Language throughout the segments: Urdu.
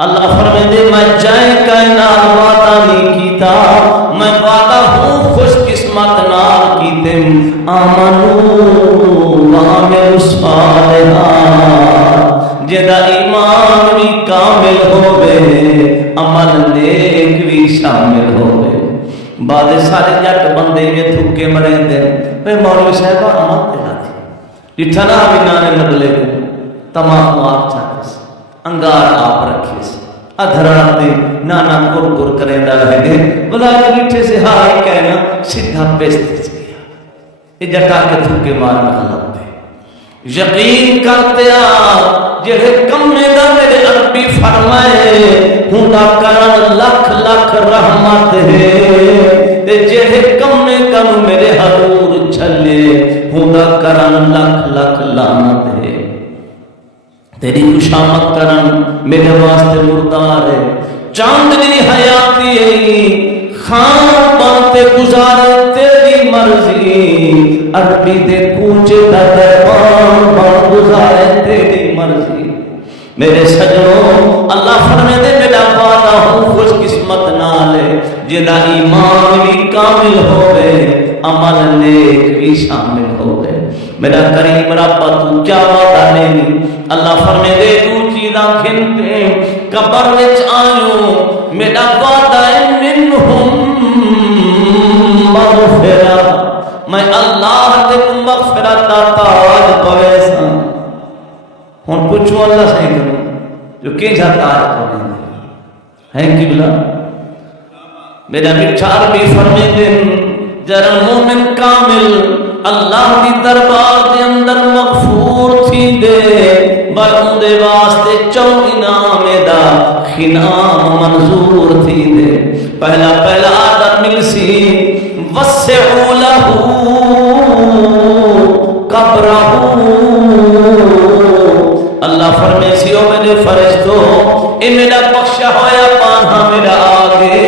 اللہ فرمائے میں جائے کائنات وعدہ نہیں کیتا، میں وعدہ ہوں خوش قسمت نال کیتے آمنو وعملوا الصالحات، جدا ایمان بھی کامل ہوئے عمل نیک بھی شامل ہوئے۔ بعد سارے جٹ بندے میں تھکے مرے دے پہ مولوی صاحبہ عمل تیرا تھی اتنا بھی نانے لگلے تمام آپ چاہتے سے انگار آپ رکھے سے ادھراتے نانا گر گر کریں دا رہے گے بلا جلیٹھے سے ہائی کہنا سدھا پیستے سے گیا یہ جٹا کے تھکے مارنا غلط دے یقین کرتے آپ جہے کم میں دا میرے عربی فرمائے ہوں دا کرن لکھ لکھ رحمت ہے جہے کم میں کم میرے حضور چھلے ہوں دا کرن لکھ لکھ لعنت ہے۔ تیری خوشامد کرن میرے واسطے مردار ہے، چاندنی حیاتی ہے خان بانتے گزارے تیری مرضی، عربی دے کوچے دا دربان بان گزارے تیری مرضی۔ میرے سجنوں اللہ فرمے دے میرا وعدہ ہوں خوش قسمت نالے جدا ایمان بھی کامل ہوئے عمل نیک بھی شامل ہوئے۔ میرا کریم رب تو کیا وعدہ نہیں اللہ فرمے دے تو چیزاں کھنتے قبر وچ آئیوں میرا وعدہ منہم مغفرہ، میں اللہ دے مغفرت تاج پویسا ہون پوچھو اللہ سے کروں جو کہیں جاتا ہے ہے قبلہ میرا مٹھار بھی فرمے دن جرم مومن کامل اللہ دی دربار دے اندر مغفور تھی دے بلوں دے واسطے چو انعام دا خنام منظور تھی دے۔ پہلا آدر ملسی وسعو لہو قبرہو، اللہ فرمے سیو میرے فرشتو اے میرا بخشا ہویا پانہا میرا آگے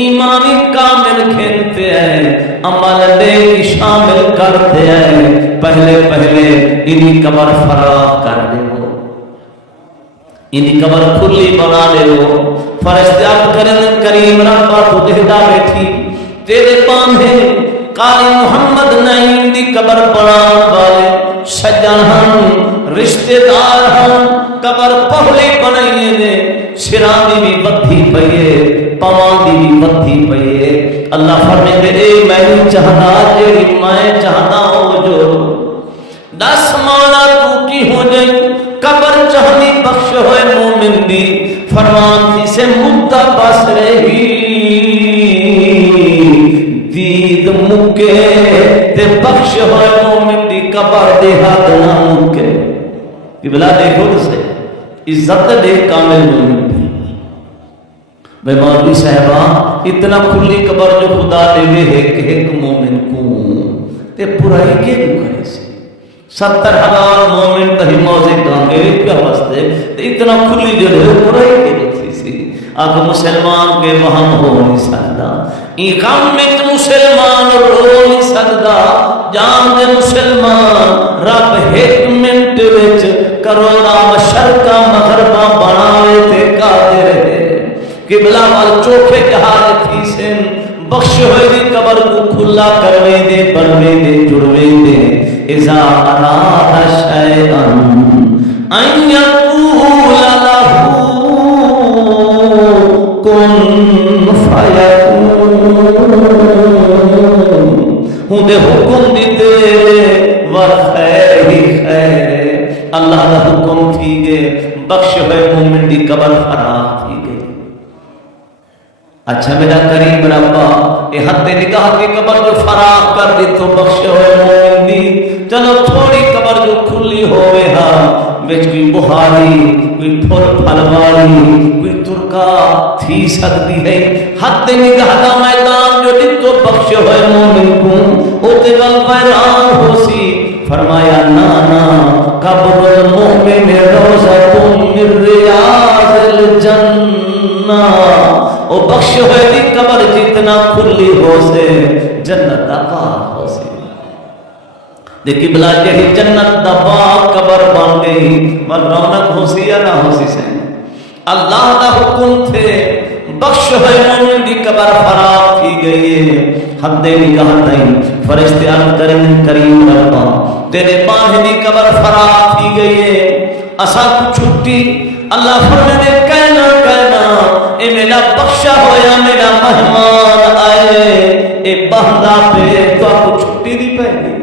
ایمانی کامل کھنتے ہیں عمل نیک شامل کرتے ہیں، پہلے انہی قبر فراغ کر دے ہو انہی قبر کھلی بنا لے ہو۔ فرشتے آپ کریں کریم ربا تو دہدہ بیٹھی تیرے باندھے قاری محمد نعیم دی قبر بنا والے سجن ہم رشتہ دار ہم قبر پہلے بنائیے نے سران دی بھی بدھی پئیے پوان دی بھی بدھی پئیے۔ اللہ فرمے دے اے میں چاہتا جیڑی میں چاہتا ہوں جو دس مانا تو کی ہو جائے قبر چاہنی بخش ہوئے مومن دی فرمان تھی سے مدہ بس رہی دید مکے تے بخش ہوئے مومن دی قبر دے ہاتھ نہ مکے کہ بلا دیکھو سے عزت دے کامل مومن دی بے مولوی صاحبہ اتنا کھلی قبر جو خدا دے دے ایک مومن کو تے پورائی کے بھی کرے سے 70,000 مومن تہی موزے گانگے کیا واسطے اتنا کھلی جو ہے پورائی کے بھی تھی سی آگا مسلمان کے وہاں ہو نہیں سکتا اقامت مسلمان رو نہیں سکتا جان دے مسلمان رب ایک منٹ وچ کرونا مشرقہ مغربہ بناوے تے قادر ہے کہ بلا مال چوکھے کہارے تھی سن بخش ہوئے دی قبر کو کھلا کروے دے بڑھوے دے جڑوے دے اذا اراد شیئن ان یقول لہو کن فیکون ہوں دے حکم دیتے ورخیر ہی خیر اللہ دا حکم تھی گے بخش ہوئے مومن دی قبر خراب تھی گے۔ اچھا میرا کریم ربا یہ حد نگاہ کی قبر جو فراغ کر دی تو بخش ہوئے مومن دی چلو تھوڑی قبر جو کھلی ہوئے ہاں بچ کوئی بہاری کوئی پھر پھلواری کوئی ترکا تھی سکتی ہے حد نگاہ کا میدان جو دی تو بخش ہوئے مومن کو ہوتے گل ویران ہو سی فرمایا نانا قبر المؤمن روزہ من ریاض الجنہ او بخش ہوئے دی قبر جتنا کھلی ہو سے جنت دا باغ ہو سے دیکھی بلا جہی جنت دا باغ قبر بن گئی بل رونق ہو سی یا نہ ہو سی سے اللہ دا حکم تھے بخش ہوئے مومن دی قبر فراغ تھی گئی ہے حد نگاہ تائیں فرشتے عرض کریں کریم ربا تیرے باندھ دی قبر فراغ تھی گئی ہے اسا کو چھٹی اللہ فرمائے دے کہنا اے میرا بخشا ہویا میرا مہمان آئے اے باندھا پہ تو آپ کو چھٹی دی پہنی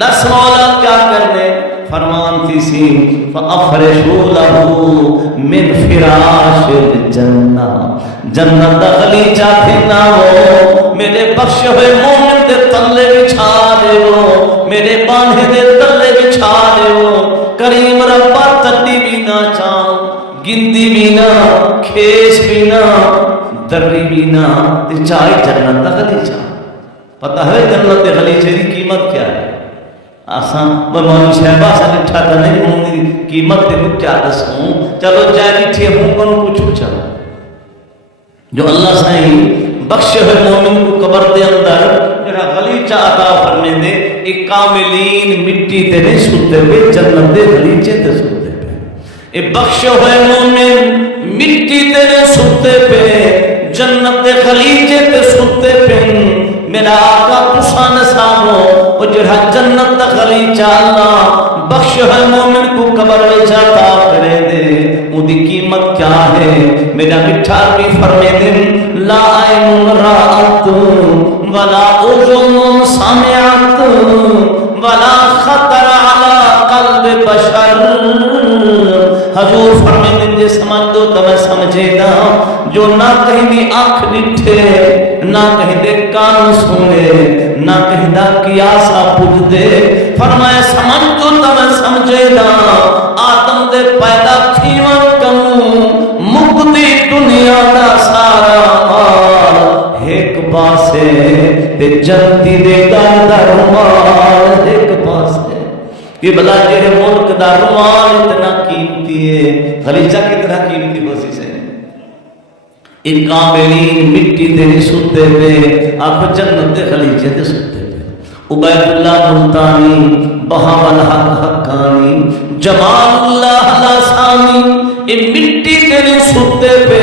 دس مولا کیا کرنے فرمان تھی سی فَأَفْرِشُوا لَهُ مِنْ فِرَاشِ الْجَنَّةِ جنت دا غلیچہ پھرنا ہو میرے بخش ہوئے مومن دے تلے بچھا دے ہو میرے باندھے دے تلے بچھا دے ہو کریم ربا تڈی بھی نہ چاہوں گندی بھی نہ کھیس بھی نہ دری بھی نہ چاہے جنت دا غلیچہ پتہ ہے جنت دے غلیچے دی قیمت کیا ہے آسان وہ مولی شہبہ سے لٹھا تھا نہیں ہوں گی قیمت دے کچھ کیا دسوں چلو جائے بیٹھے ہوں کنو کچھ چلو جو اللہ سائیں بخش ہے مومن کو قبر دے اندر میرا غلیچہ عطا فرمے دے ایک کاملین مٹی تے نہیں سوتے پہ جنت دے غلیچے تے سوتے پہ ایک بخش ہے مومن مٹی تے نہیں سوتے پہ جنت دے غلیچے تے سوتے پہ میرا آقا تسان سامو وہ جڑا جنت دا غلیچہ اللہ بخش ہے مومن کو قبر میں جاتا کرے دے وہ دی قیمت کیا ہے میرا مٹھار بھی فرمے دے لا عین رأت ولا اذن سمعت ولا خطر على قلب بشر حضور فرمے دے جے سمجھ دو تو میں سمجھے دا جو نہ کہیں دی آنکھ نٹھے نہ کہیں دے کان سنے نہ کہیں دا قیاسا پوچھ دے فرمائے سمجھ تو میں سمجھے دا آدم دے پیدا کھیون کموں مقدی دنیا دا سارا مال ایک پاسے تے جنتی دے گردر مال ایک پاسے کہ بلا جے ملک دا رومان اتنا قیمتی ہے غلیچہ کتنا قیمتی ہو سی سے ایک کاملین مٹی دے سوتے پہ آپ جنت دے غلیچے دے سوتے پہ عبید اللہ ملتانی بہاول حق حقانی جمال اللہ لاسانی ان مٹی دے سوتے پہ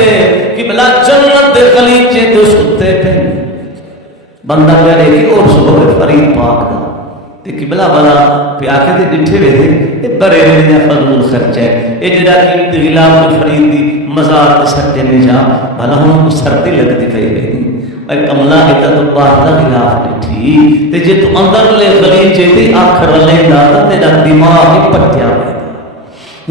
کہ بلا جنت دے غلیچے دے سوتے پہ بندہ کرے کہ اور صبح فرید پاک دا کہ بلا بلا پہ آکے دے ڈٹھے ہوئے تھے بڑے ہوئے فضول خرچ ہے اے جڑا قیمت غلام کی فریدی مزار کے سٹے میں جا بھلا ہم کو سردی لگتی پئی گئی اے کملا ہے تو باہر دا غلاف ڈٹھی تے جے تو اندر لے غلیچے تے آکھر لیندا تے تیرا دماغ ہی پٹیا ہوئے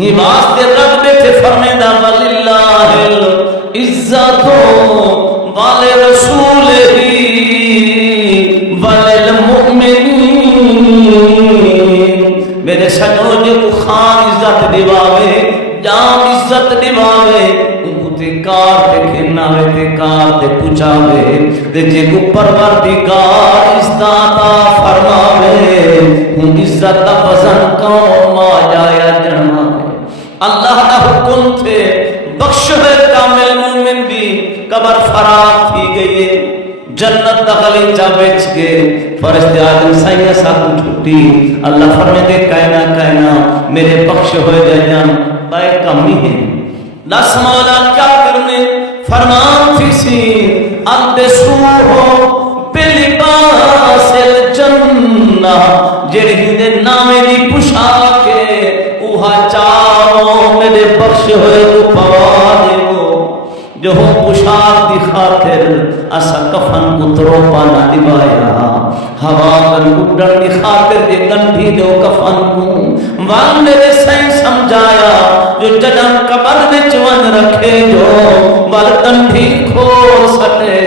یہ واسطے رب بیٹھے فرمیدا وللہ العزت والے رسول ہی وللمؤمنین میرے سجنوں جو خان عزت دیواوے جام عزت دیواوے انکو تے کار تے کھناوے تے کار تے پچھاوے تے جے کو پروردگار عزتاتا فرماوے ان عزت دا وزن کون ما جایا جنماوے اللہ دا حکم تھے بخش ہے کامل مومن بھی قبر فراغ تھی گئی ہے جنت دا غلیچہ بیچ کے فرشتے آدم سائیہ ساکو چھٹی اللہ فرمے دے کہنا میرے بخش ہوئے جائیں بائے کمی ہیں دس مولا کیا کرنے فرمان تھی سی البسوہو بلباس الجنہ جڑی دے نامے دی پشا کے اوہا چاہو میرے بخش ہوئے تو پوا دے جو ہوں پشاک دی خاطر اسا کفن کو تروپا نہ دبایا ہوا کن اڈن دی خاطر دے گنڈی دو کفن کو وان میرے سائیں سمجھایا جو جنم قبر میں چون رکھے جو بل گنڈی کھول سکے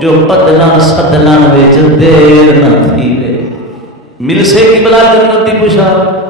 جو بدلان صدلان ویچ دیر نہ تھی مل سے کی بلا جنت دی پشاک